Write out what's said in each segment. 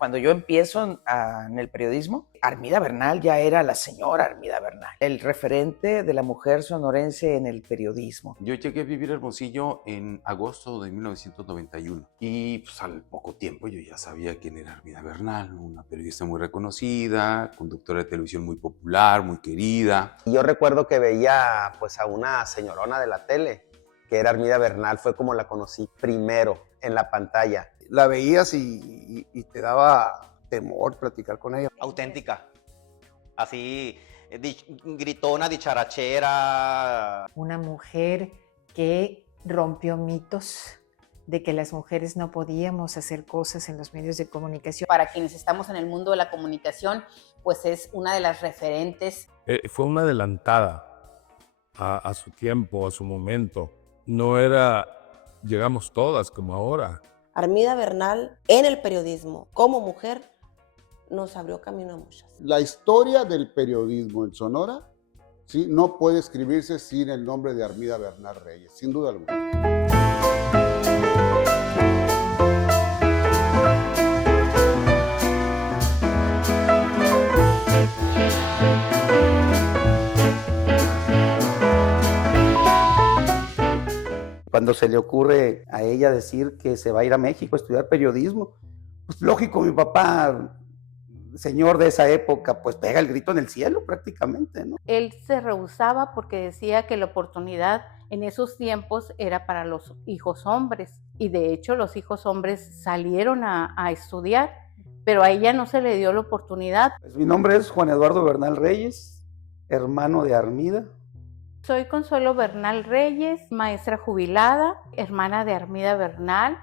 Cuando yo empiezo en el periodismo, Armida Bernal ya era la señora Armida Bernal, el referente de la mujer sonorense en el periodismo. Yo llegué a vivir Hermosillo en agosto de 1991 y pues, al poco tiempo yo ya sabía quién era Armida Bernal, una periodista muy reconocida, conductora de televisión muy popular, muy querida. Yo recuerdo que veía pues a una señorona de la tele, que era Armida Bernal, fue como la conocí primero en la pantalla. La veías y te daba temor platicar con ella. Auténtica, así gritona, dicharachera. Una mujer que rompió mitos de que las mujeres no podíamos hacer cosas en los medios de comunicación. Para quienes estamos en el mundo de la comunicación, pues es una de las referentes. Fue una adelantada a su tiempo, a su momento. No era, llegamos todas como ahora. Armida Bernal en el periodismo como mujer nos abrió camino a muchas. La historia del periodismo en Sonora, ¿sí?, no puede escribirse sin el nombre de Armida Bernal Reyes, sin duda alguna. Cuando se le ocurre a ella decir que se va a ir a México a estudiar periodismo, pues lógico, mi papá, señor de esa época, pues pega el grito en el cielo prácticamente, ¿no? Él se rehusaba porque decía que la oportunidad en esos tiempos era para los hijos hombres, y de hecho los hijos hombres salieron a estudiar, pero a ella no se le dio la oportunidad. Pues mi nombre es Juan Eduardo Bernal Reyes, hermano de Armida. Soy Consuelo Bernal Reyes, maestra jubilada, hermana de Armida Bernal,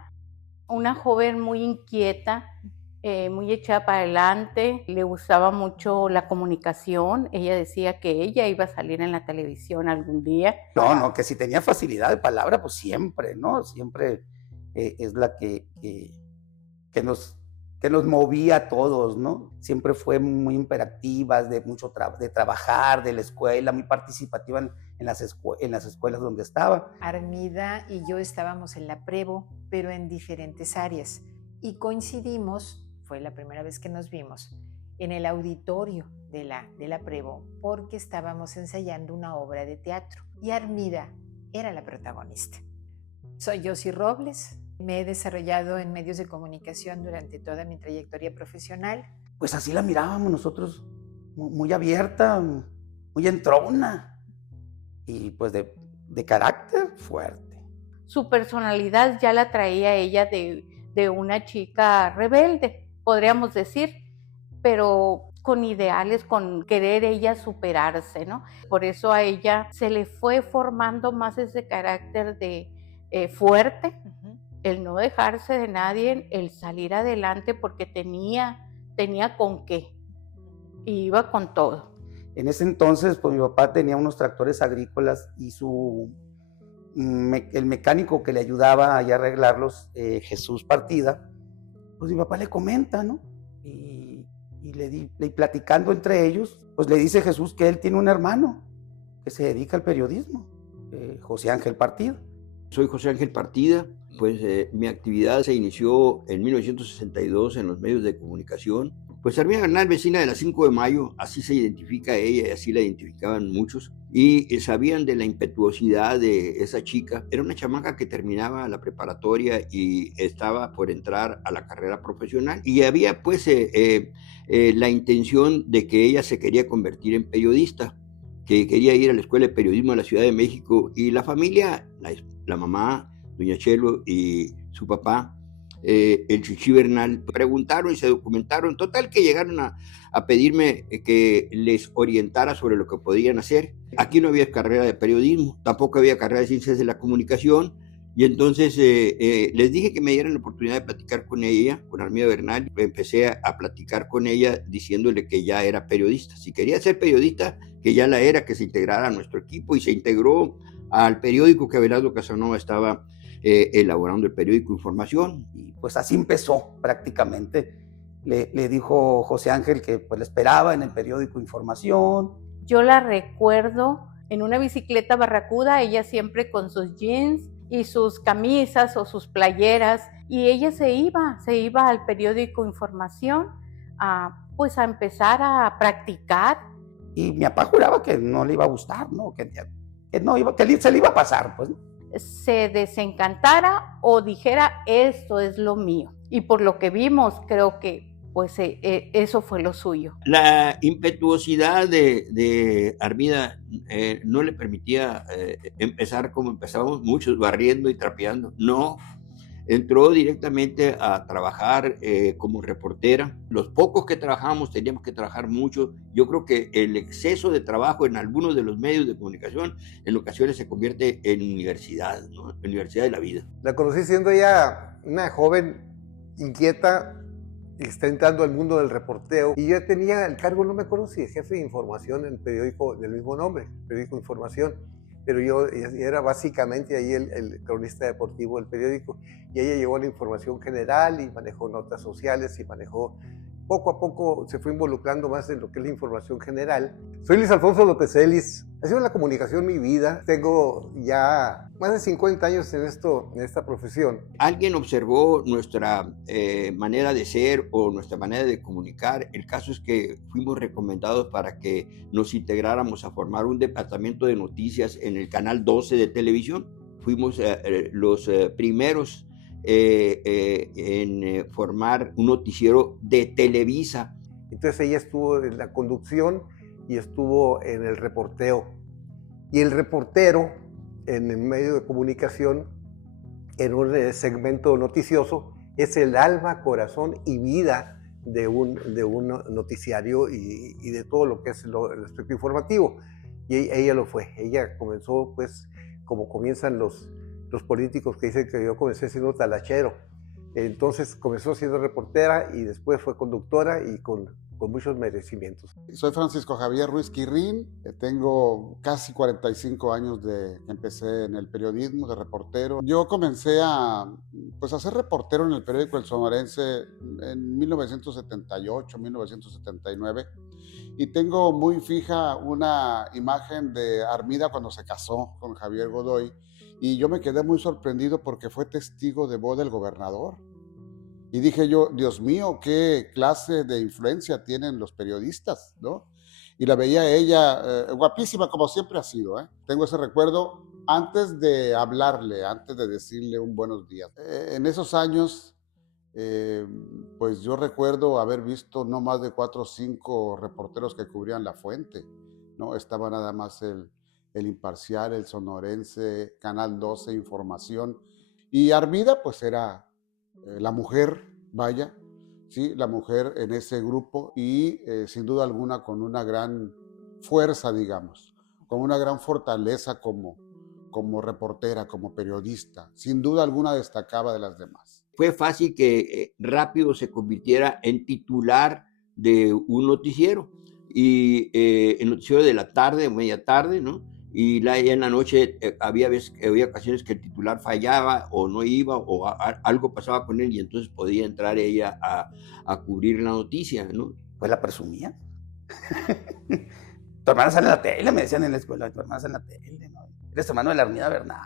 una joven muy inquieta, muy echada para adelante, le gustaba mucho la comunicación. Ella decía que ella iba a salir en la televisión algún día. No, que si tenía facilidad de palabra, pues siempre, ¿no? Siempre es la que nos movía a todos, ¿no? Siempre fue muy imperativa, de mucho de trabajar, de la escuela, muy participativa en las escuelas donde estaba. Armida y yo estábamos en la Prevo, pero en diferentes áreas, y coincidimos, fue la primera vez que nos vimos, en el auditorio de la Prevo, porque estábamos ensayando una obra de teatro, y Armida era la protagonista. Soy Yossi Robles. Me he desarrollado en medios de comunicación durante toda mi trayectoria profesional. Pues así la mirábamos nosotros, muy abierta, muy entrona y pues de carácter fuerte. Su personalidad ya la traía ella de una chica rebelde, podríamos decir, pero con ideales, con querer ella superarse, ¿no? Por eso a ella se le fue formando más ese carácter de fuerte, el no dejarse de nadie, el salir adelante porque tenía con qué, y iba con todo. En ese entonces, pues mi papá tenía unos tractores agrícolas y el mecánico que le ayudaba a arreglarlos, Jesús Partida, pues mi papá le comenta, ¿no? Y platicando entre ellos, pues le dice Jesús que él tiene un hermano que se dedica al periodismo, José Ángel Partida. Soy José Ángel Partida. Pues mi actividad se inició en 1962 en los medios de comunicación. Pues Armida Bernal, vecina de la 5 de Mayo, así se identifica ella y así la identificaban muchos. Y sabían de la impetuosidad de esa chica. Era una chamaca que terminaba la preparatoria y estaba por entrar a la carrera profesional. Y había pues la intención de que ella se quería convertir en periodista, que quería ir a la Escuela de Periodismo de la Ciudad de México. Y la familia, la mamá, doña Chelo y su papá, el Chichi Bernal, preguntaron y se documentaron. Total que llegaron a pedirme que les orientara sobre lo que podían hacer. Aquí no había carrera de periodismo, tampoco había carrera de ciencias de la comunicación, y entonces les dije que me dieran la oportunidad de platicar con ella, con Armida Bernal. Empecé a platicar con ella diciéndole que ya era periodista. Si quería ser periodista, que ya la era, que se integrara a nuestro equipo, y se integró al periódico que Abelardo Casanova estaba elaborando, el periódico Información. Y pues así empezó prácticamente. Le dijo José Ángel que pues le esperaba en el periódico Información. Yo la recuerdo en una bicicleta barracuda, ella siempre con sus jeans, y sus camisas o sus playeras, y ella se iba al periódico Información pues a empezar a practicar. Y mi papá juraba que no le iba a gustar, ¿no? Que se le iba a pasar, pues. Se desencantara o dijera, esto es lo mío. Y por lo que vimos, creo que pues eso fue lo suyo. La impetuosidad de Armida no le permitía empezar como empezábamos muchos, barriendo y trapeando. No, entró directamente a trabajar como reportera. Los pocos que trabajábamos teníamos que trabajar mucho. Yo creo que el exceso de trabajo en algunos de los medios de comunicación en ocasiones se convierte en universidad, ¿no? Universidad de la vida. La conocí siendo ella una joven inquieta, está entrando al mundo del reporteo, y yo tenía el cargo, no me acuerdo si de jefe de información en el periódico del mismo nombre, periódico Información, pero yo era básicamente ahí el cronista deportivo del periódico, y ella llevó la información general y manejó notas sociales y manejó, poco a poco se fue involucrando más en lo que es la información general. Soy Luis Alfonso López Ellis, ha sido la comunicación mi vida, tengo ya más de 50 años en esta profesión. Alguien observó nuestra manera de ser o nuestra manera de comunicar. El caso es que fuimos recomendados para que nos integráramos a formar un departamento de noticias en el canal 12 de televisión. Fuimos los primeros en formar un noticiero de Televisa. Entonces ella estuvo en la conducción y estuvo en el reporteo. Y el reportero, en el medio de comunicación, en un segmento noticioso, es el alma, corazón y vida de un noticiario y de todo lo que es el aspecto informativo. Y ella lo fue. Ella comenzó, pues, como comienzan los políticos que dicen que yo comencé siendo talachero. Entonces comenzó siendo reportera y después fue conductora y con muchos merecimientos. Soy Francisco Javier Ruiz Quirrín, tengo casi 45 años de que empecé en el periodismo de reportero. Yo comencé a ser reportero en el periódico El Sonorense en 1978, 1979, y tengo muy fija una imagen de Armida cuando se casó con Javier Godoy, y yo me quedé muy sorprendido porque fue testigo de boda del gobernador. Y dije yo, Dios mío, qué clase de influencia tienen los periodistas, ¿no? Y la veía ella guapísima, como siempre ha sido, ¿eh? Tengo ese recuerdo antes de hablarle, antes de decirle un buenos días. En esos años, pues yo recuerdo haber visto no más de 4 o 5 reporteros que cubrían La Fuente, ¿no? Estaba nada más el Imparcial, el Sonorense, Canal 12, Información. Y Armida, pues era la mujer, vaya, ¿sí? La mujer en ese grupo y sin duda alguna con una gran fuerza, digamos, con una gran fortaleza como reportera, como periodista. Sin duda alguna destacaba de las demás. Fue fácil que rápido se convirtiera en titular de un noticiero, y el noticiero de la tarde, media tarde, ¿no? Y ya en la noche había ocasiones que el titular fallaba o no iba o algo pasaba con él, y entonces podía entrar ella a cubrir la noticia, ¿no? Pues la presumía. Tu hermana sale en la tele, me decían en la escuela, tu hermana sale en la tele, ¿no? Eres hermano de la Armida Bernal.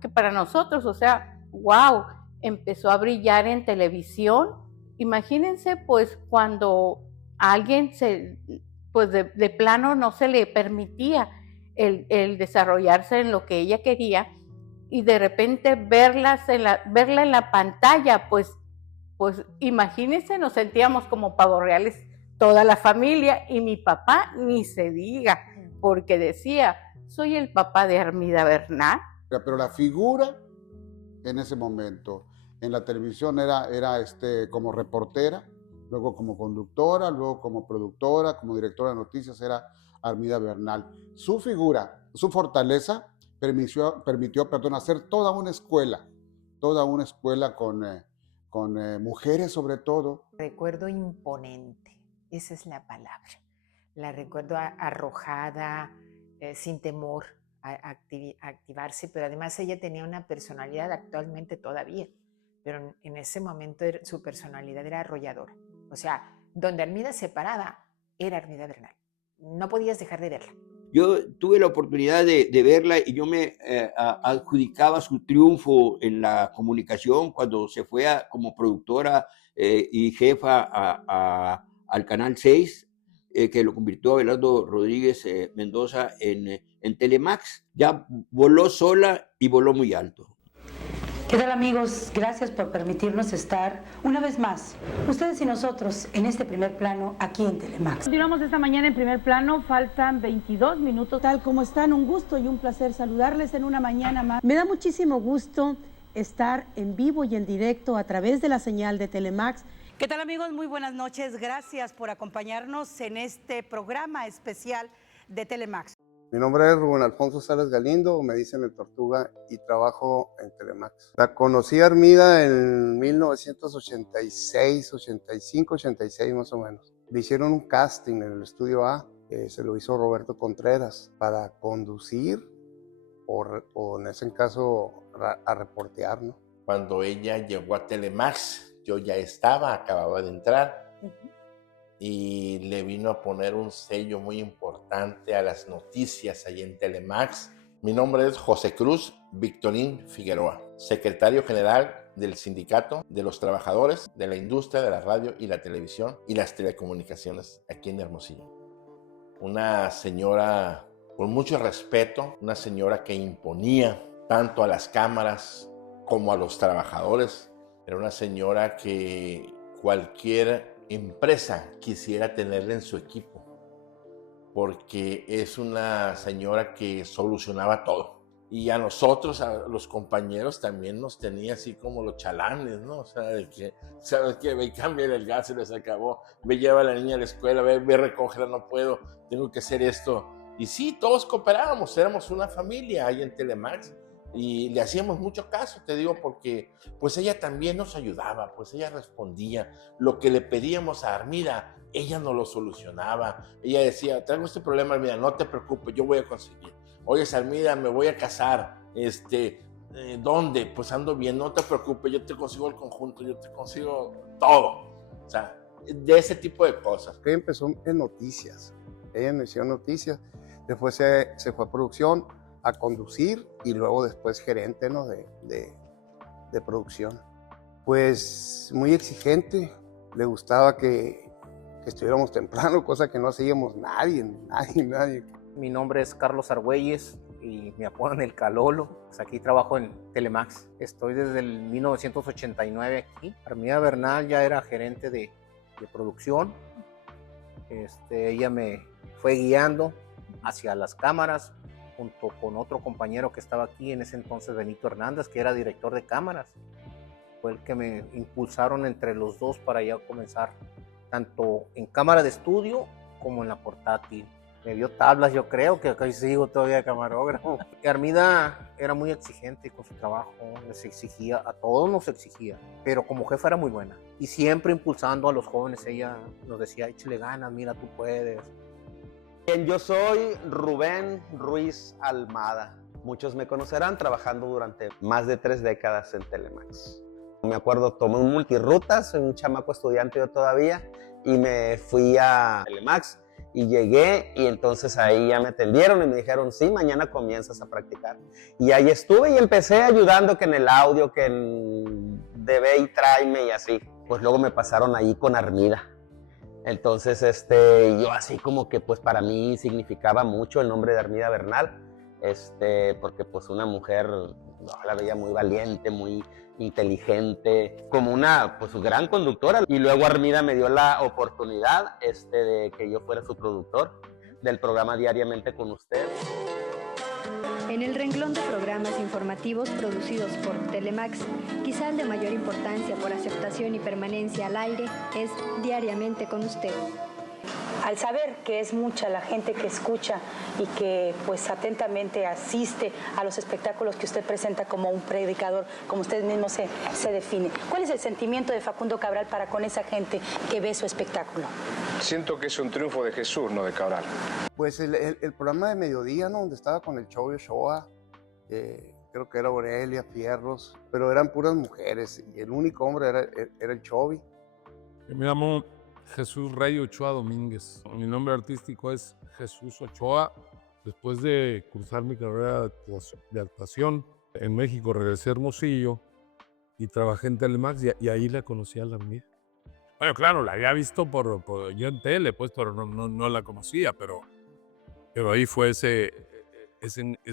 Que para nosotros, o sea, wow, empezó a brillar en televisión. Imagínense, pues, cuando a alguien pues de plano no se le permitía el desarrollarse en lo que ella quería, y de repente verla en la pantalla, pues imagínense, nos sentíamos como pavos reales, toda la familia, y mi papá ni se diga, porque decía, soy el papá de Armida Bernal. Pero la figura en ese momento en la televisión era como reportera, luego como conductora, luego como productora, como directora de noticias, era Armida Bernal. Su figura, su fortaleza permitió hacer toda una escuela con mujeres sobre todo. Recuerdo imponente, esa es la palabra. La recuerdo arrojada, sin temor a activarse, pero además ella tenía una personalidad, actualmente todavía, pero en ese momento su personalidad era arrolladora. O sea, donde Armida se paraba, era Armida Bernal. No podías dejar de verla. Yo tuve la oportunidad de verla y yo me adjudicaba su triunfo en la comunicación cuando se fue como productora y jefa al Canal 6, que lo convirtió a Abelardo Rodríguez Mendoza en Telemax. Ya voló sola y voló muy alto. ¿Qué tal, amigos? Gracias por permitirnos estar una vez más, ustedes y nosotros, en este primer plano aquí en Telemax. Continuamos esta mañana en primer plano, faltan 22 minutos. Tal como están, un gusto y un placer saludarles en una mañana más. Me da muchísimo gusto estar en vivo y en directo a través de la señal de Telemax. ¿Qué tal, amigos? Muy buenas noches. Gracias por acompañarnos en este programa especial de Telemax. Mi nombre es Rubén Alfonso Salas Galindo, me dicen el Tortuga y trabajo en Telemax. La conocí a Armida en 1986, 85, 86 más o menos. Le hicieron un casting en el Estudio A, se lo hizo Roberto Contreras para conducir o en ese caso a reportear, ¿no? Cuando ella llegó a Telemax, yo ya acababa de entrar. Y le vino a poner un sello muy importante a las noticias ahí en Telemax. Mi nombre es José Cruz Victorín Figueroa, secretario general del Sindicato de los Trabajadores de la Industria de la Radio y la Televisión y las Telecomunicaciones aquí en Hermosillo. Una señora con mucho respeto, una señora que imponía tanto a las cámaras como a los trabajadores. Era una señora que cualquier empresa quisiera tenerla en su equipo, porque es una señora que solucionaba todo. Y a nosotros, a los compañeros, también nos tenía así como los chalanes, ¿no? O sea, de que, ¿sabes qué? Ve y cambia el gas, se les acabó. Ve, lleva a la niña a la escuela, ve, recógela, no puedo, tengo que hacer esto. Y sí, todos cooperábamos, éramos una familia ahí en Telemax. Y le hacíamos mucho caso, te digo, porque pues ella también nos ayudaba, pues ella respondía. Lo que le pedíamos a Armida, ella nos lo solucionaba. Ella decía, traigo este problema, Armida, no te preocupes, yo voy a conseguir. Oye, Armida, me voy a casar, ¿dónde? Pues ando bien, no te preocupes, yo te consigo el conjunto, yo te consigo todo. O sea, de ese tipo de cosas. Ella empezó en noticias, ella inició noticias, después se fue a producción, a conducir y luego después gerente, ¿no? de producción. Pues muy exigente, le gustaba que estuviéramos temprano, cosa que no hacíamos nadie. Mi nombre es Carlos Argüelles y me apodan el Calolo. Pues aquí trabajo en Telemax. Estoy desde el 1989 aquí. Armida Bernal ya era gerente de producción. Ella me fue guiando hacia las cámaras, junto con otro compañero que estaba aquí en ese entonces, Benito Hernández, que era director de cámaras. Fue el que me impulsaron entre los dos para ya comenzar, tanto en cámara de estudio como en la portátil. Me dio tablas, yo creo, que acá sigo todavía camarógrafo. Armida era muy exigente con su trabajo, les exigía, a todos nos exigía, pero como jefa era muy buena. Y siempre impulsando a los jóvenes, ella nos decía, échale ganas, mira, tú puedes. Yo soy Rubén Ruiz Almada. Muchos me conocerán trabajando durante más de 3 décadas en Telemax. Me acuerdo, tomé un multirrutas, soy un chamaco estudiante yo todavía, y me fui a Telemax y llegué y entonces ahí ya me atendieron y me dijeron, sí, mañana comienzas a practicar. Y ahí estuve y empecé ayudando que en el audio, que en de y tráeme y así. Pues luego me pasaron ahí con Armida. Entonces, yo así como que pues para mí significaba mucho el nombre de Armida Bernal, porque pues una mujer, la veía muy valiente, muy inteligente, como una pues gran conductora. Y luego Armida me dio la oportunidad de que yo fuera su productor del programa Diariamente con Usted. En el renglón de programas informativos producidos por Telemax, quizá el de mayor importancia por aceptación y permanencia al aire es Diariamente con Usted. Al saber que es mucha la gente que escucha y que pues atentamente asiste a los espectáculos que usted presenta como un predicador, como usted mismo se define, ¿cuál es el sentimiento de Facundo Cabral para con esa gente que ve su espectáculo? Siento que es un triunfo de Jesús, no de Cabral. Pues el programa de mediodía, ¿no? Donde estaba con el Chovy Ochoa, creo que era Aurelia, Fierros, pero eran puras mujeres y el único hombre era el Chovy. Me llamo Jesús Rey Ochoa Domínguez. Mi nombre artístico es Jesús Ochoa. Después de cursar mi carrera de actuación en México, regresé a Hermosillo y trabajé en Telemax y ahí la conocí a la Armida. Bueno, claro, la había visto yo en tele, pues, pero no la conocía, pero ahí fue ese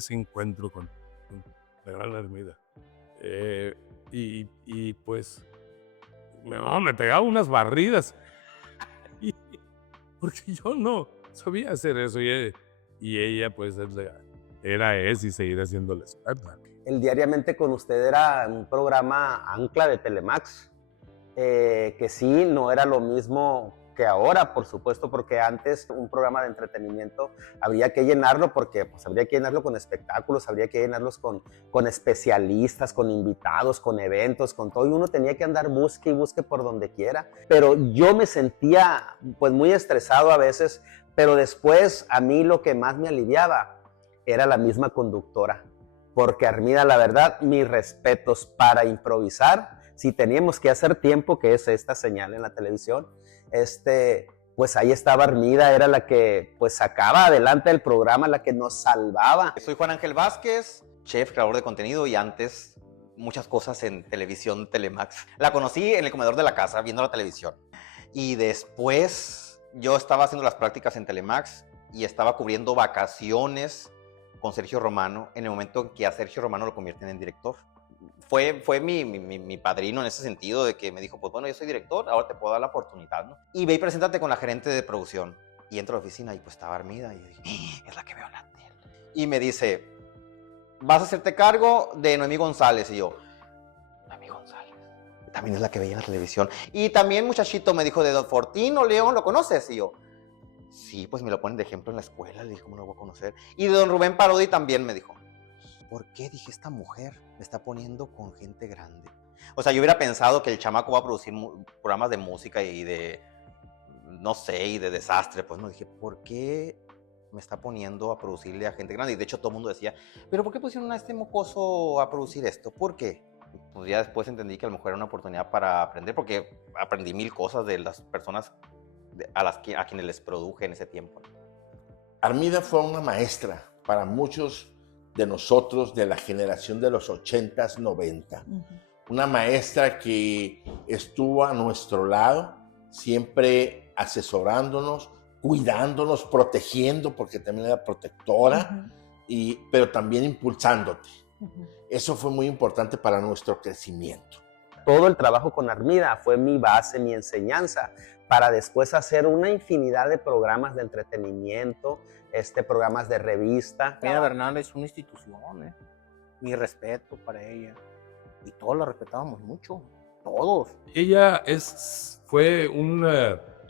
encuentro con la gran Armida. Y pues, me pegaba unas barridas, porque yo no sabía hacer eso, y ella pues es y seguirá siendo la experta. El Diariamente con Usted era un programa ancla de Telemax, que sí, no era lo mismo que ahora, por supuesto, porque antes un programa de entretenimiento habría que llenarlo porque pues, habría que llenarlo con espectáculos, habría que llenarlos con especialistas, con invitados, con eventos, con todo, y uno tenía que andar busque y busque por donde quiera. Pero yo me sentía pues muy estresado a veces, pero después a mí lo que más me aliviaba era la misma conductora, porque Armida, la verdad, mis respetos para improvisar. Si teníamos que hacer tiempo, que es esta señal en la televisión, pues ahí estaba Armida, era la que pues sacaba adelante el programa, la que nos salvaba. Soy Juan Ángel Vázquez, chef, creador de contenido y antes muchas cosas en televisión Telemax. La conocí en el comedor de la casa viendo la televisión y después yo estaba haciendo las prácticas en Telemax y estaba cubriendo vacaciones con Sergio Romano en el momento en que a Sergio Romano lo convierten en director. Fue mi padrino en ese sentido, de que me dijo, pues bueno, yo soy director, ahora te puedo dar la oportunidad, ¿no? Y ve y preséntate con la gerente de producción. Y entro a la oficina y pues estaba Armida. Y yo dije, es la que veo en la tele. Y me dice, vas a hacerte cargo de Noemí González. Y yo, Noemí González, también es la que veía en la televisión. Y también muchachito me dijo, de Don Fortino León, ¿lo conoces? Y yo, sí, pues me lo ponen de ejemplo en la escuela. Le dije, ¿cómo lo voy a conocer? Y de Don Rubén Parodi también me dijo. ¿Por qué? Dije, esta mujer me está poniendo con gente grande. O sea, yo hubiera pensado que el chamaco va a producir programas de música y de, no sé, y de desastre. Pues no, dije, ¿por qué me está poniendo a producirle a gente grande? Y de hecho todo el mundo decía, ¿pero por qué pusieron a este mocoso a producir esto? ¿Por qué? Pues ya después entendí que a lo mejor era una oportunidad para aprender, porque aprendí mil cosas de las personas a quienes les produje en ese tiempo. Armida fue una maestra para muchos de nosotros de la generación de los 80s, 90. Una maestra que estuvo a nuestro lado, siempre asesorándonos, cuidándonos, protegiendo, porque también era protectora, pero también impulsándote. Eso fue muy importante para nuestro crecimiento. Todo el trabajo con Armida fue mi base, mi enseñanza, para después hacer una infinidad de programas de entretenimiento, programas de revista. Armida Bernal es una institución, mi respeto para ella. Y todos la respetábamos mucho, todos. Ella fue un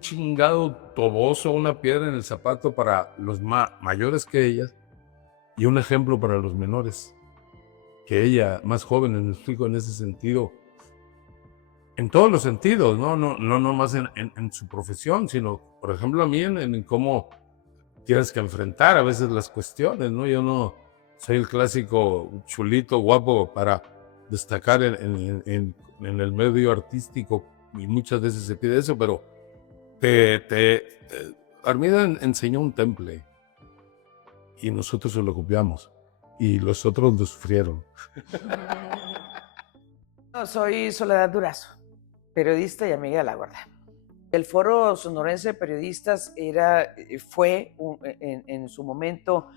chingado toboso, una piedra en el zapato para los mayores que ella y un ejemplo para los menores que ella, más jóvenes, me explico en ese sentido. En todos los sentidos, no más en su profesión, sino, por ejemplo, a mí en cómo tienes que enfrentar a veces las cuestiones, ¿no? Yo no soy el clásico chulito, guapo para destacar en el medio artístico y muchas veces se pide eso, pero Armida enseñó un temple y nosotros se lo copiamos y los otros lo sufrieron. Soy Soledad Durazo, periodista y amiga de la Gorda. El Foro Sonorense de Periodistas fue en su momento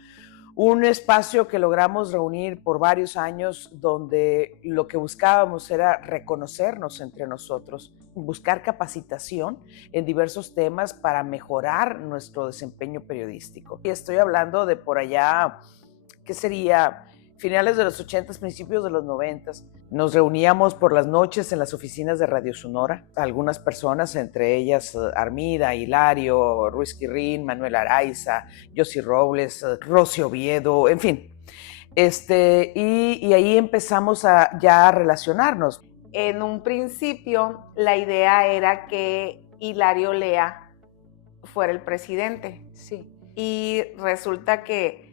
un espacio que logramos reunir por varios años, donde lo que buscábamos era reconocernos entre nosotros, buscar capacitación en diversos temas para mejorar nuestro desempeño periodístico. Y estoy hablando de por allá, ¿qué sería? Finales de los 80s, principios de los 90s, nos reuníamos por las noches en las oficinas de Radio Sonora. Algunas personas, entre ellas Armida, Hilario, Ruiz Quirrín, Manuel Araiza, Yossi Robles, Rosy Oviedo, en fin. Y ahí empezamos ya a relacionarnos. En un principio, la idea era que Hilario Lea fuera el presidente. Sí. Y resulta que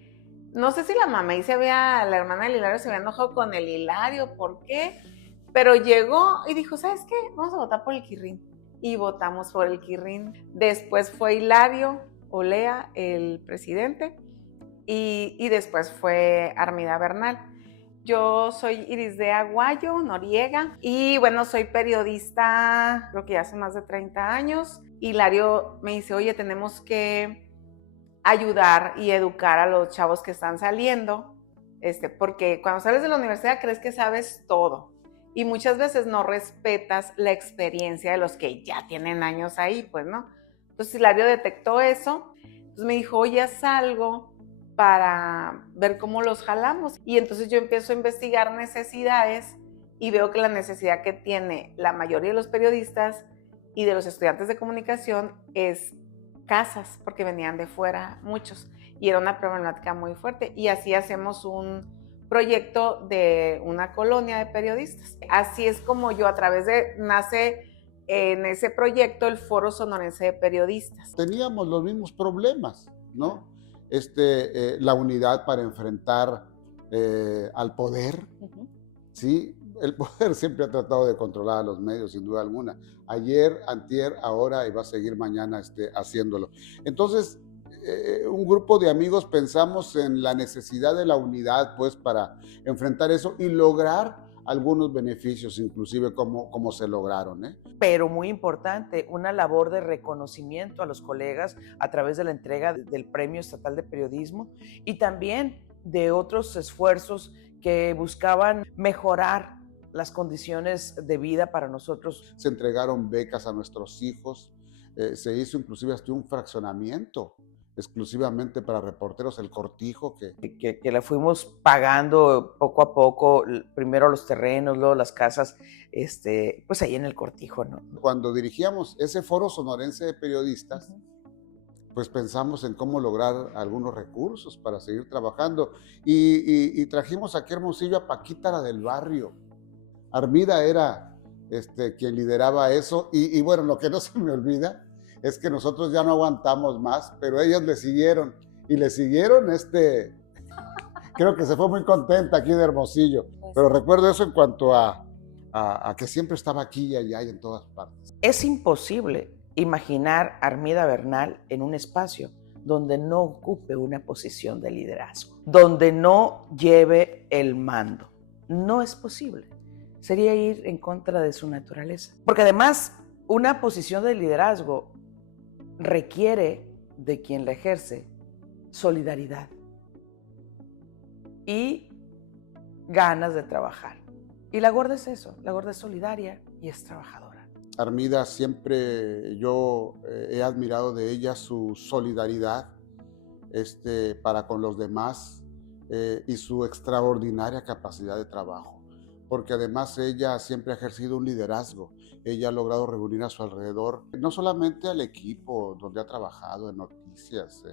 no sé si la la hermana del Hilario se había enojado con el Hilario, ¿por qué? Pero llegó y dijo, ¿sabes qué? Vamos a votar por el Quirrín. Y votamos por el Quirrín. Después fue Hilario, Olea, el presidente, y después fue Armida Bernal. Yo soy Irisdea Aguayo Noriega y bueno, soy periodista, creo que ya hace más de 30 años. Hilario me dice, oye, tenemos que ayudar y educar a los chavos que están saliendo, porque cuando sales de la universidad crees que sabes todo y muchas veces no respetas la experiencia de los que ya tienen años ahí, pues, ¿no? Entonces Hilario detectó eso, entonces me dijo, oye, haz algo para ver cómo los jalamos. Y entonces yo empiezo a investigar necesidades y veo que la necesidad que tiene la mayoría de los periodistas y de los estudiantes de comunicación es casas, porque venían de fuera muchos y era una problemática muy fuerte. Y así hacemos un proyecto de una colonia de periodistas. Así es como yo nace en ese proyecto el Foro Sonorense de Periodistas. Teníamos los mismos problemas, ¿no? La unidad para enfrentar al poder, ¿sí? El poder siempre ha tratado de controlar a los medios, sin duda alguna. Ayer, antier, ahora y va a seguir mañana haciéndolo. Entonces, un grupo de amigos pensamos en la necesidad de la unidad, pues, para enfrentar eso y lograr algunos beneficios, inclusive como se lograron, ¿eh? Pero muy importante, una labor de reconocimiento a los colegas a través de la entrega del Premio Estatal de Periodismo y también de otros esfuerzos que buscaban mejorar las condiciones de vida para nosotros. Se entregaron becas a nuestros hijos, se hizo inclusive hasta un fraccionamiento exclusivamente para reporteros, el Cortijo. Que la fuimos pagando poco a poco, primero los terrenos, luego las casas, pues ahí en el Cortijo, ¿no? Cuando dirigíamos ese Foro Sonorense de Periodistas, pues pensamos en cómo lograr algunos recursos para seguir trabajando y trajimos aquí a Hermosillo a Paquita, la del barrio. Armida era quien lideraba eso y bueno, lo que no se me olvida es que nosotros ya no aguantamos más, pero ellos le siguieron creo que se fue muy contenta aquí de Hermosillo, pero recuerdo eso en cuanto a que siempre estaba aquí y allá y en todas partes. Es imposible imaginar a Armida Bernal en un espacio donde no ocupe una posición de liderazgo, donde no lleve el mando. No es posible. Sería ir en contra de su naturaleza. Porque además, una posición de liderazgo requiere de quien la ejerce solidaridad y ganas de trabajar. Y la gorda es eso, la gorda es solidaria y es trabajadora. Armida siempre yo he admirado de ella su solidaridad para con los demás y su extraordinaria capacidad de trabajo, porque además ella siempre ha ejercido un liderazgo. Ella ha logrado reunir a su alrededor, no solamente al equipo donde ha trabajado en noticias,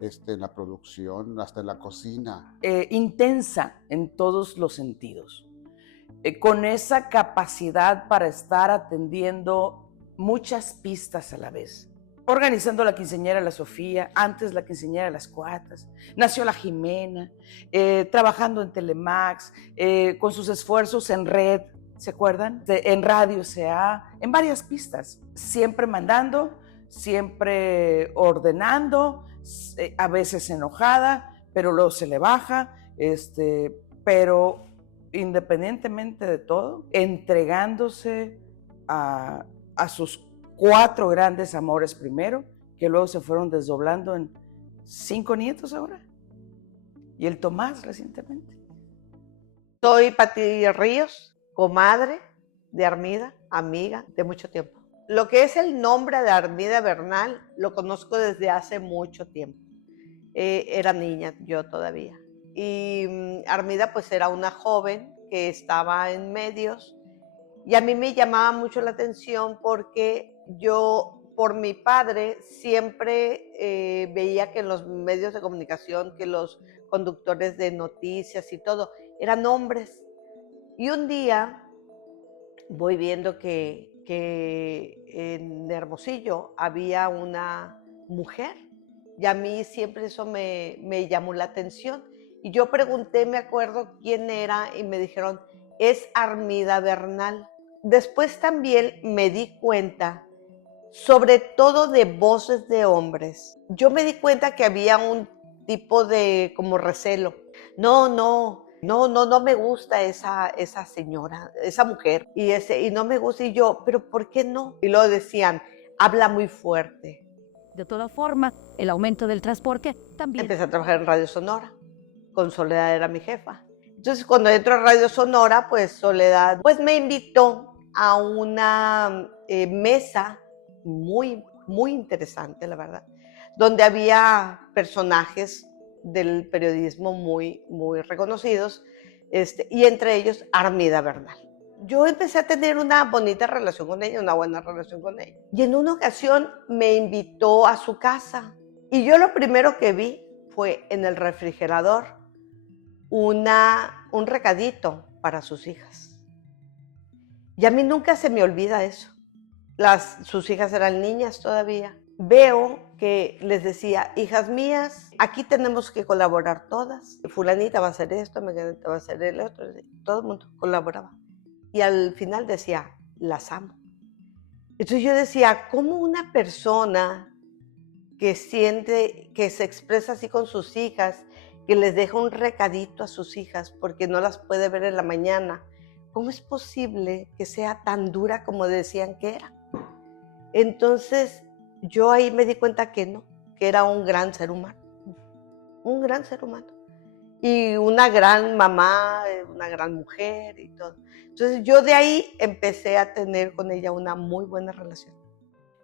en la producción, hasta en la cocina. Intensa en todos los sentidos, con esa capacidad para estar atendiendo muchas pistas a la vez. Organizando la quinceañera La Sofía, antes la quinceañera Las Cuatas, nació la Jimena, trabajando en Telemax, con sus esfuerzos en red, ¿se acuerdan? En Radio CA, en varias pistas, siempre mandando, siempre ordenando, a veces enojada, pero luego se le baja, pero independientemente de todo, entregándose a sus 4 grandes amores primero, que luego se fueron desdoblando en 5 nietos ahora, y el Tomás recientemente. Soy Pati Ríos, comadre de Armida, amiga de mucho tiempo. Lo que es el nombre de Armida Bernal lo conozco desde hace mucho tiempo. Era niña yo todavía. Y Armida pues era una joven que estaba en medios y a mí me llamaba mucho la atención porque yo, por mi padre, siempre veía que en los medios de comunicación, que los conductores de noticias y todo, eran hombres. Y un día voy viendo que en Hermosillo había una mujer y a mí siempre eso me llamó la atención. Y yo pregunté, me acuerdo quién era y me dijeron, es Armida Bernal. Después también me di cuenta sobre todo de voces de hombres. Yo me di cuenta que había un tipo de como recelo. No me gusta esa señora, esa mujer, y no me gusta, y yo, pero ¿por qué no? Y luego decían, habla muy fuerte. De toda forma, el aumento del transporte también. Empecé a trabajar en Radio Sonora, con Soledad era mi jefa. Entonces, cuando entro a Radio Sonora, pues Soledad pues me invitó a una mesa muy, muy interesante, la verdad, donde había personajes del periodismo muy, muy reconocidos, y entre ellos Armida Bernal. Yo empecé a tener una bonita relación con ella, una buena relación con ella. Y en una ocasión me invitó a su casa. Y yo lo primero que vi fue en el refrigerador un recadito para sus hijas. Y a mí nunca se me olvida eso. Sus hijas eran niñas todavía. Veo que les decía, hijas mías, aquí tenemos que colaborar todas. Fulanita va a hacer esto, Meganita va a hacer el otro. Todo el mundo colaboraba. Y al final decía, las amo. Entonces yo decía, ¿cómo una persona que siente, que se expresa así con sus hijas, que les deja un recadito a sus hijas porque no las puede ver en la mañana, cómo es posible que sea tan dura como decían que era? Entonces yo ahí me di cuenta que no, que era un gran ser humano, y una gran mamá, una gran mujer y todo. Entonces yo de ahí empecé a tener con ella una muy buena relación.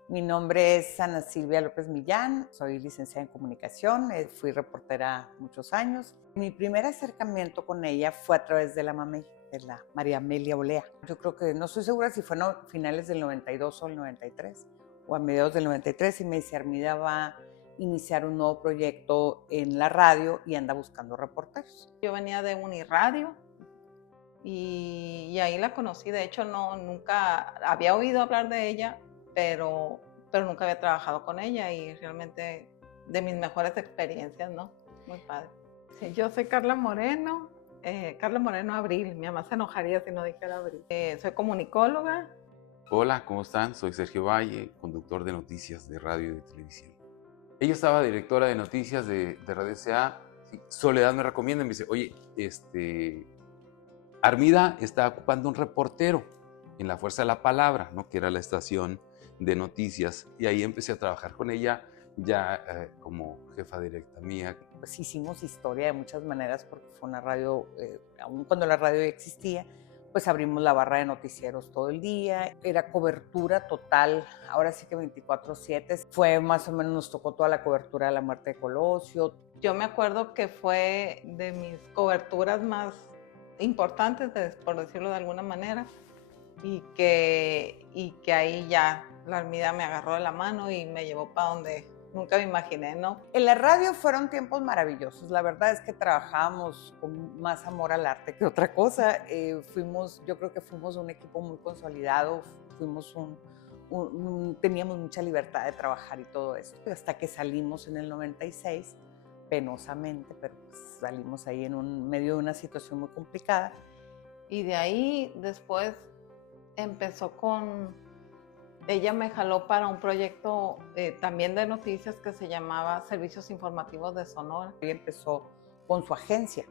Mi nombre es Ana Silvia López Millán, soy licenciada en comunicación, fui reportera muchos años. Mi primer acercamiento con ella fue a través de la mamey, de la María Amelia Olea. Yo creo que, no estoy segura si fue a finales del 92 o el 93, o a mediados del 93, y me dice, Armida va a iniciar un nuevo proyecto en la radio y anda buscando reporteros. Yo venía de Uniradio y ahí la conocí. De hecho, nunca había oído hablar de ella, pero nunca había trabajado con ella, y realmente de mis mejores experiencias, ¿no? Muy padre. Sí, yo soy Carla Moreno Abril. Mi mamá se enojaría si no dijera Abril. Soy comunicóloga. Hola, ¿cómo están? Soy Sergio Valle, conductor de noticias de radio y de televisión. Ella estaba directora de noticias de Radio S.A. Soledad me recomienda y me dice, oye, Armida está ocupando un reportero en La Fuerza de la Palabra, ¿no? Que era la estación de noticias, y ahí empecé a trabajar con ella ya como jefa directa mía. Pues hicimos historia de muchas maneras, porque fue una radio, aún cuando la radio existía, pues abrimos la barra de noticieros todo el día, era cobertura total, ahora sí que 24/7, fue más o menos, nos tocó toda la cobertura de la muerte de Colosio. Yo me acuerdo que fue de mis coberturas más importantes, por decirlo de alguna manera, y que ahí ya la Armida me agarró de la mano y me llevó para donde nunca me imaginé, ¿no? En la radio fueron tiempos maravillosos. La verdad es que trabajábamos con más amor al arte que otra cosa. Yo creo que fuimos un equipo muy consolidado, teníamos mucha libertad de trabajar y todo eso. Hasta que salimos en el 96, penosamente, pero pues salimos ahí en medio de una situación muy complicada. Y de ahí después ella me jaló para un proyecto también de noticias que se llamaba Servicios Informativos de Sonora. Y empezó con su agencia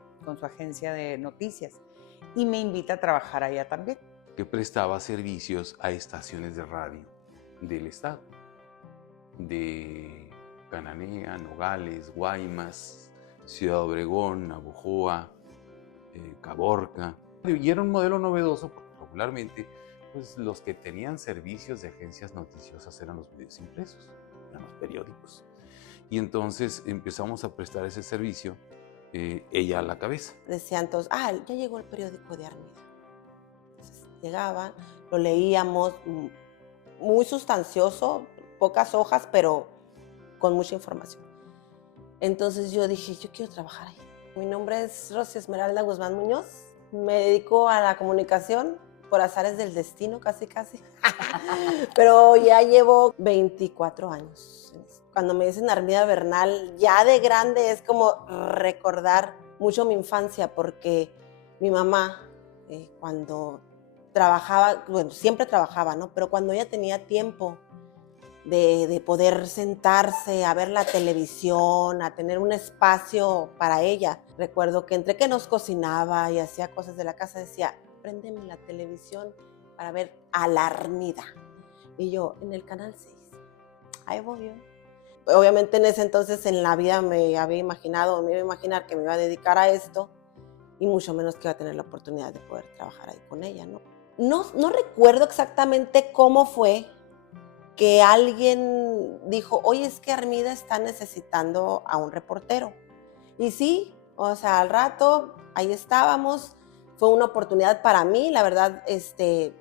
de noticias, y me invita a trabajar allá también. Que prestaba servicios a estaciones de radio del estado, de Cananea, Nogales, Guaymas, Ciudad Obregón, Navojoa, Caborca. Y era un modelo novedoso, porque popularmente pues los que tenían servicios de agencias noticiosas eran los medios impresos, eran los periódicos. Y entonces empezamos a prestar ese servicio, ella a la cabeza. Decían todos, ya llegó el periódico de Armida. Entonces llegaban, lo leíamos, muy sustancioso, pocas hojas, pero con mucha información. Entonces yo dije, yo quiero trabajar ahí. Mi nombre es Rosy Esmeralda Guzmán Muñoz, me dedico a la comunicación, por azares del destino, casi. Pero ya llevo 24 años. Cuando me dicen Armida Bernal, ya de grande es como recordar mucho mi infancia, porque mi mamá, cuando trabajaba, bueno, siempre trabajaba, ¿no? Pero cuando ella tenía tiempo de poder sentarse a ver la televisión, a tener un espacio para ella. Recuerdo que entre que nos cocinaba y hacía cosas de la casa, decía, préndeme la televisión para ver a la Armida. Y yo, en el canal 6, ahí voy yo. Obviamente en ese entonces en la vida me iba a imaginar que me iba a dedicar a esto y mucho menos que iba a tener la oportunidad de poder trabajar ahí con ella, ¿no? No recuerdo exactamente cómo fue que alguien dijo, oye, es que Armida está necesitando a un reportero. Y sí, o sea, al rato ahí estábamos. Fue una oportunidad para mí, la verdad,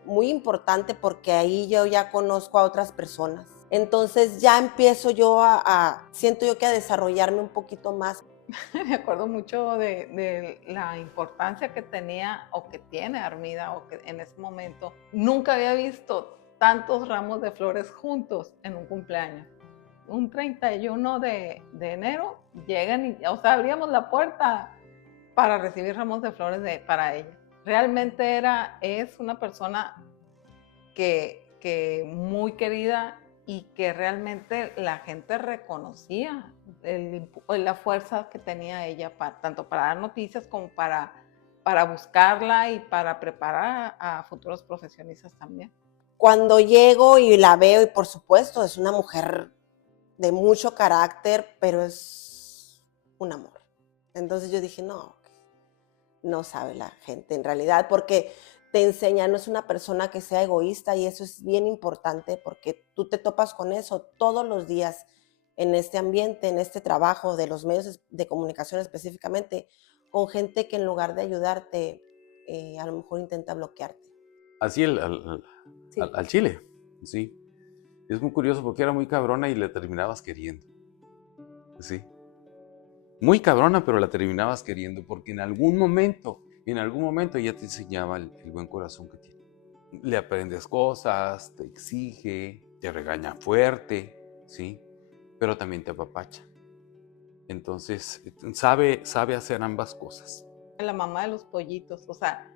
muy importante porque ahí yo ya conozco a otras personas. Entonces ya empiezo yo siento yo que a desarrollarme un poquito más. Me acuerdo mucho de la importancia que tenía o que tiene Armida, o que en ese momento nunca había visto tantos ramos de flores juntos en un cumpleaños. Un 31 de enero llegan y, o sea, abríamos la puerta para recibir ramos de flores para ella. Realmente es una persona que muy querida y que realmente la gente reconocía la fuerza que tenía ella, tanto para dar noticias como para buscarla y para preparar a futuros profesionistas también. Cuando llego y la veo, y por supuesto es una mujer de mucho carácter, pero es un amor. Entonces yo dije, no sabe la gente en realidad, porque te enseña, no es una persona que sea egoísta, y eso es bien importante porque tú te topas con eso todos los días en este ambiente, en este trabajo de los medios de comunicación específicamente, con gente que en lugar de ayudarte, a lo mejor intenta bloquearte. Así al chile, sí. Es muy curioso porque era muy cabrona y la terminabas queriendo. Sí. Muy cabrona, pero la terminabas queriendo porque en algún momento ella te enseñaba el buen corazón que tiene. Le aprendes cosas, te exige, te regaña fuerte, ¿sí? Pero también te apapacha. Entonces, sabe hacer ambas cosas. La mamá de los pollitos, o sea,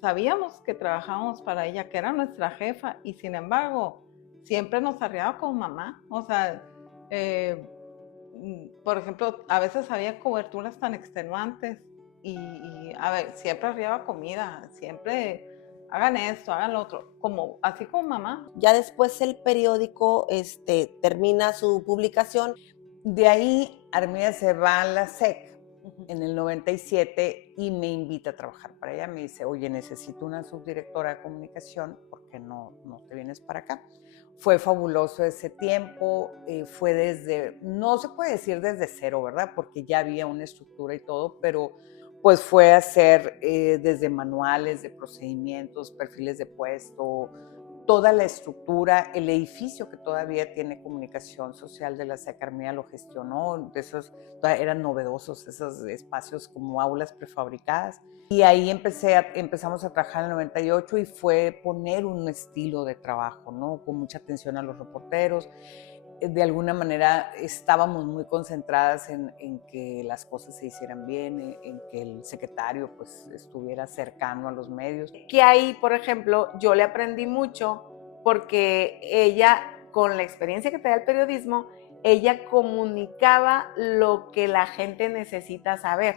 sabíamos que trabajábamos para ella, que era nuestra jefa, y sin embargo, siempre nos arriaba como mamá. O sea, por ejemplo, a veces había coberturas tan extenuantes y a ver, siempre arriaba comida, siempre hagan esto, hagan lo otro, así como mamá. Ya después el periódico termina su publicación. De ahí Armida se va a la SEC en el 97 y me invita a trabajar para ella. Me dice, oye, necesito una subdirectora de comunicación, ¿por qué no te vienes para acá? Fue fabuloso ese tiempo, fue no se puede decir desde cero, ¿verdad? Porque ya había una estructura y todo, pero pues fue hacer desde manuales de procedimientos, perfiles de puesto, toda la estructura, el edificio que todavía tiene comunicación social de la SEC Armida lo gestionó, eran novedosos esos espacios como aulas prefabricadas. Y ahí empezamos a trabajar en el 98 y fue poner un estilo de trabajo, ¿no? Con mucha atención a los reporteros. De alguna manera estábamos muy concentradas en que las cosas se hicieran bien, en que el secretario pues estuviera cercano a los medios. Que ahí, por ejemplo, yo le aprendí mucho porque ella, con la experiencia que te da el periodismo, ella comunicaba lo que la gente necesita saber.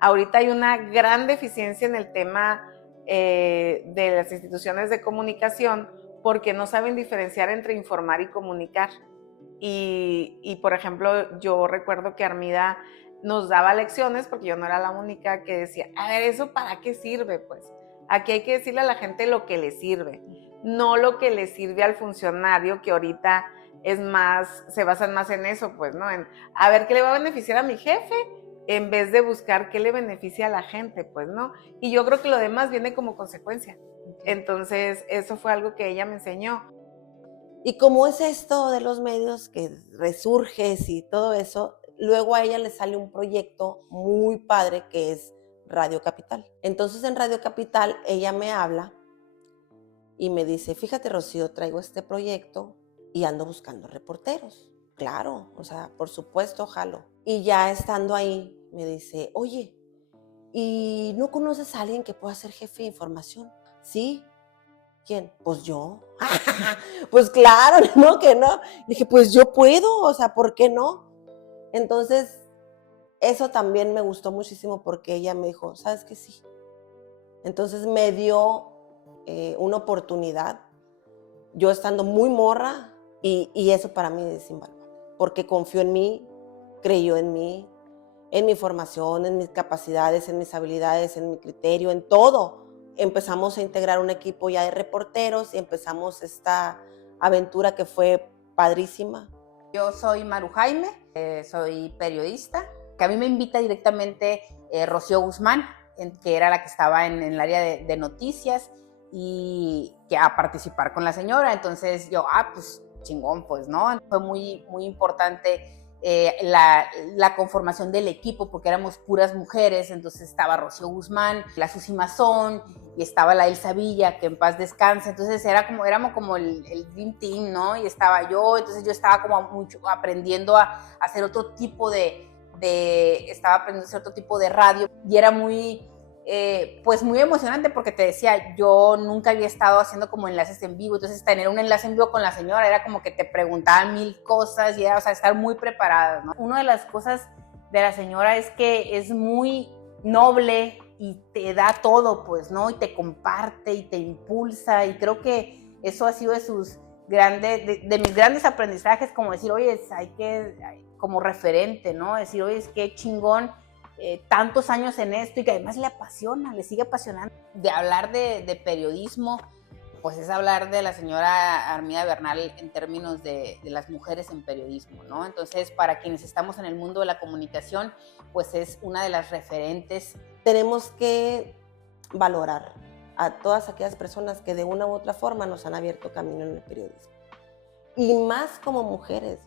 Ahorita hay una gran deficiencia en el tema de las instituciones de comunicación porque no saben diferenciar entre informar y comunicar. Y, por ejemplo, yo recuerdo que Armida nos daba lecciones, porque yo no era la única que decía, a ver, ¿eso para qué sirve? Pues aquí hay que decirle a la gente lo que le sirve, no lo que le sirve al funcionario, que ahorita se basan más en eso, pues, ¿no? En a ver qué le va a beneficiar a mi jefe, en vez de buscar qué le beneficia a la gente, pues, ¿no? Y yo creo que lo demás viene como consecuencia. Entonces, eso fue algo que ella me enseñó. Y como es esto de los medios, que resurges y todo eso, luego a ella le sale un proyecto muy padre que es Radio Capital. Entonces en Radio Capital ella me habla y me dice, fíjate Rocío, traigo este proyecto y ando buscando reporteros. Claro, o sea, por supuesto, jalo. Y ya estando ahí me dice, oye, ¿y no conoces a alguien que pueda ser jefe de información? Sí. ¿Quién? Pues yo. Pues claro, ¿no? Que no. Dije, pues yo puedo, o sea, ¿por qué no? Entonces, eso también me gustó muchísimo porque ella me dijo, ¿sabes qué? Sí. Entonces me dio una oportunidad, yo estando muy morra, y eso para mí es invaluable, porque confió en mí, creyó en mí, en mi formación, en mis capacidades, en mis habilidades, en mi criterio, en todo. Empezamos a integrar un equipo ya de reporteros y empezamos esta aventura que fue padrísima. Yo soy Maru Jaime, soy periodista, que a mí me invita directamente Rocío Guzmán, que era la que estaba en el área de noticias, y que a participar con la señora. Entonces yo, pues chingón, pues, ¿no? Fue muy, muy importante la conformación del equipo, porque éramos puras mujeres. Entonces estaba Rocío Guzmán, la Susi Mazón, y estaba la Elsa Villa, que en paz descanse. Entonces éramos como el Dream Team, ¿no? Y estaba yo, entonces yo estaba como mucho aprendiendo a hacer otro tipo estaba aprendiendo a hacer otro tipo de radio, y era muy, pues muy emocionante, porque te decía, yo nunca había estado haciendo como enlaces en vivo. Entonces tener un enlace en vivo con la señora era como que te preguntaban 1000 cosas, y era, o sea, estar muy preparada, ¿no? Una de las cosas de la señora es que es muy noble y te da todo, pues, ¿no? Y te comparte y te impulsa, y creo que eso ha sido de mis grandes aprendizajes, como decir, oye, como referente, ¿no? Decir, oye, es que chingón, tantos años en esto, y que además le apasiona, le sigue apasionando. De hablar de periodismo, pues es hablar de la señora Armida Bernal en términos de las mujeres en periodismo, ¿no? Entonces, para quienes estamos en el mundo de la comunicación, pues es una de las referentes. Tenemos que valorar a todas aquellas personas que de una u otra forma nos han abierto camino en el periodismo. Y más como mujeres,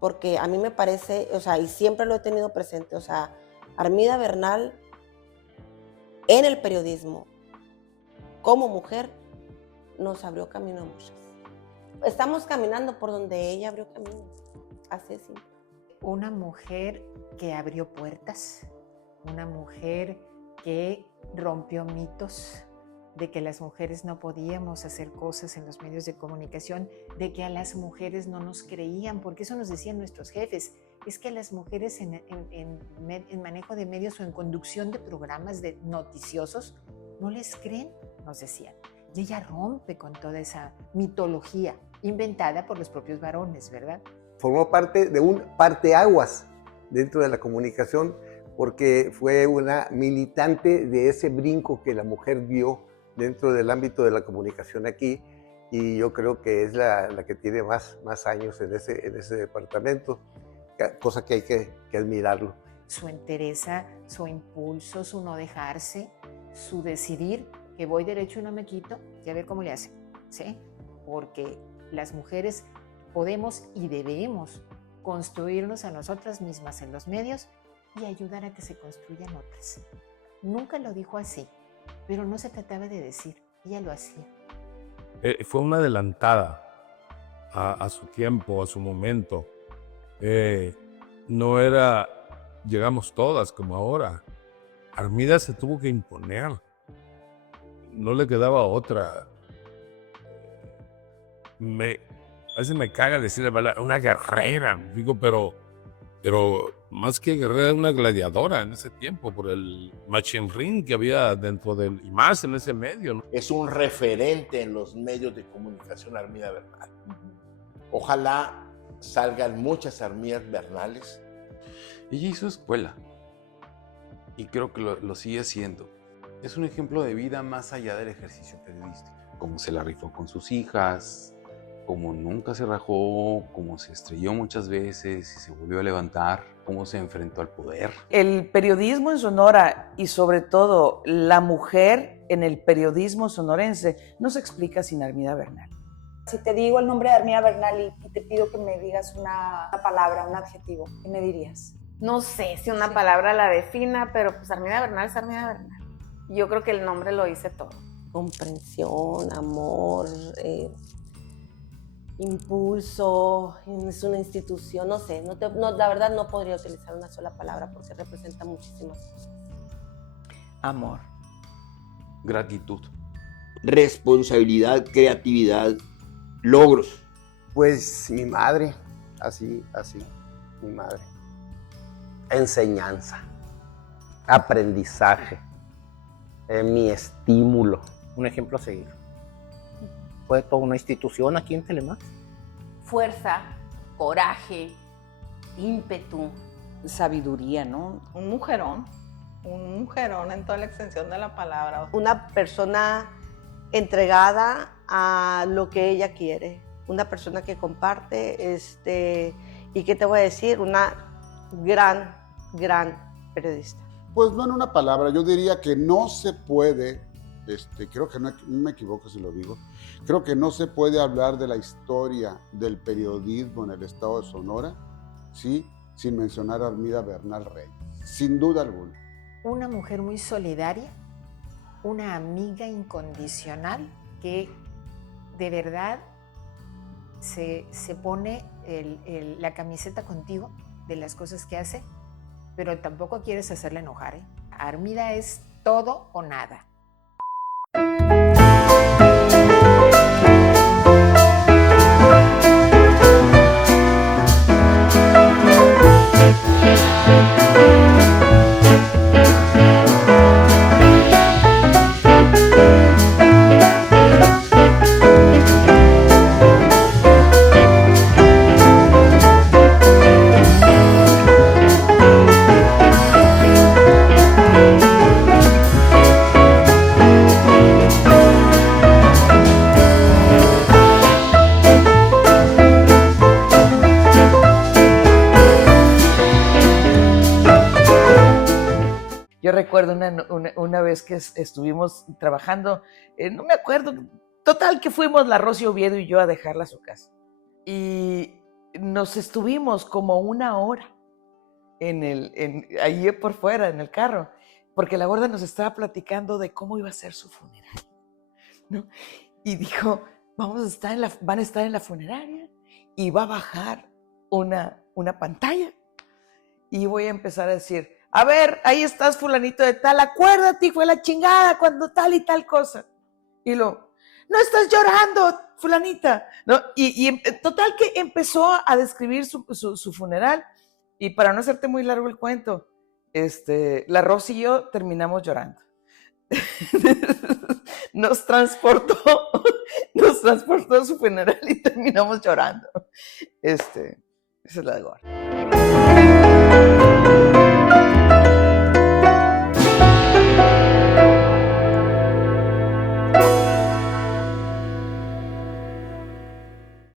porque a mí me parece, o sea, y siempre lo he tenido presente, o sea, Armida Bernal en el periodismo, como mujer, nos abrió camino a muchas. Estamos caminando por donde ella abrió camino, así es simple. Una mujer que abrió puertas, una mujer que rompió mitos de que las mujeres no podíamos hacer cosas en los medios de comunicación, de que a las mujeres no nos creían, porque eso nos decían nuestros jefes. Es que a las mujeres en manejo de medios o en conducción de programas noticiosos no les creen, nos decían. Y ella rompe con toda esa mitología inventada por los propios varones, ¿verdad? Formó parte de un parteaguas dentro de la comunicación, porque fue una militante de ese brinco que la mujer dio dentro del ámbito de la comunicación aquí, y yo creo que es la que tiene más años en ese departamento, cosa que hay que admirarlo. Su entereza, su impulso, su no dejarse, su decidir que voy derecho y no me quito, y a ver cómo le hace, ¿sí? Porque las mujeres podemos y debemos construirnos a nosotras mismas en los medios y ayudar a que se construyan otras. Nunca lo dijo así, pero no se trataba de decir, ella lo hacía. Fue una adelantada a su tiempo, a su momento. No era, llegamos todas como ahora. Armida se tuvo que imponer. No le quedaba otra. A veces me caga decir una guerrera, digo, pero más que guerrera, una gladiadora en ese tiempo, por el machine ring que había dentro del, y más en ese medio, ¿no? Es un referente en los medios de comunicación, Armida Bernal. Ojalá salgan muchas Armidas Bernales. Ella hizo escuela y creo que lo sigue haciendo. Es un ejemplo de vida más allá del ejercicio periodístico. Cómo se la rifó con sus hijas, cómo nunca se rajó, cómo se estrelló muchas veces y se volvió a levantar, cómo se enfrentó al poder. El periodismo en Sonora y sobre todo la mujer en el periodismo sonorense no se explica sin Armida Bernal. Si te digo el nombre de Armida Bernal y te pido que me digas una palabra, un adjetivo, ¿qué me dirías? No sé si una palabra la defina, pero pues Armida Bernal es Armida Bernal. Yo creo que el nombre lo dice todo. Comprensión, amor, impulso, es una institución, no sé, la verdad no podría utilizar una sola palabra porque representa muchísimas cosas. Amor. Gratitud. responsabilidad, creatividad, logros. Pues mi madre, así, mi madre. Enseñanza, aprendizaje, mi estímulo. Un ejemplo a seguir. Fue toda una institución aquí en Telemax. Fuerza, coraje, ímpetu, sabiduría, ¿no? Un mujerón en toda la extensión de la palabra. Una persona entregada a lo que ella quiere, una persona que comparte, y qué te voy a decir, una gran periodista. Pues no en una palabra, yo diría que no se puede, creo que no me equivoco si lo digo, creo que no se puede hablar de la historia del periodismo en el estado de Sonora, ¿sí?, sin mencionar a Armida Bernal Reyes, sin duda alguna. Una mujer muy solidaria, una amiga incondicional que de verdad se pone la camiseta contigo de las cosas que hace, pero tampoco quieres hacerla enojar, ¿eh? Armida es todo o nada. Yo recuerdo una vez que estuvimos trabajando, no me acuerdo, total que fuimos la Rosy Oviedo y yo a dejarla a su casa. Y nos estuvimos como 1 hora ahí por fuera, en el carro, porque la gorda nos estaba platicando de cómo iba a ser su funeraria, ¿no? Y dijo, van a estar en la funeraria y va a bajar una pantalla y voy a empezar a decir, a ver, ahí estás fulanito de tal, acuérdate, hijo de la chingada, cuando tal y tal cosa. Y no estás llorando, fulanita, ¿no? Y total que empezó a describir su funeral, y para no hacerte muy largo el cuento, la Rosy y yo terminamos llorando. Nos transportó a su funeral y terminamos llorando. Esa es la de Gorda.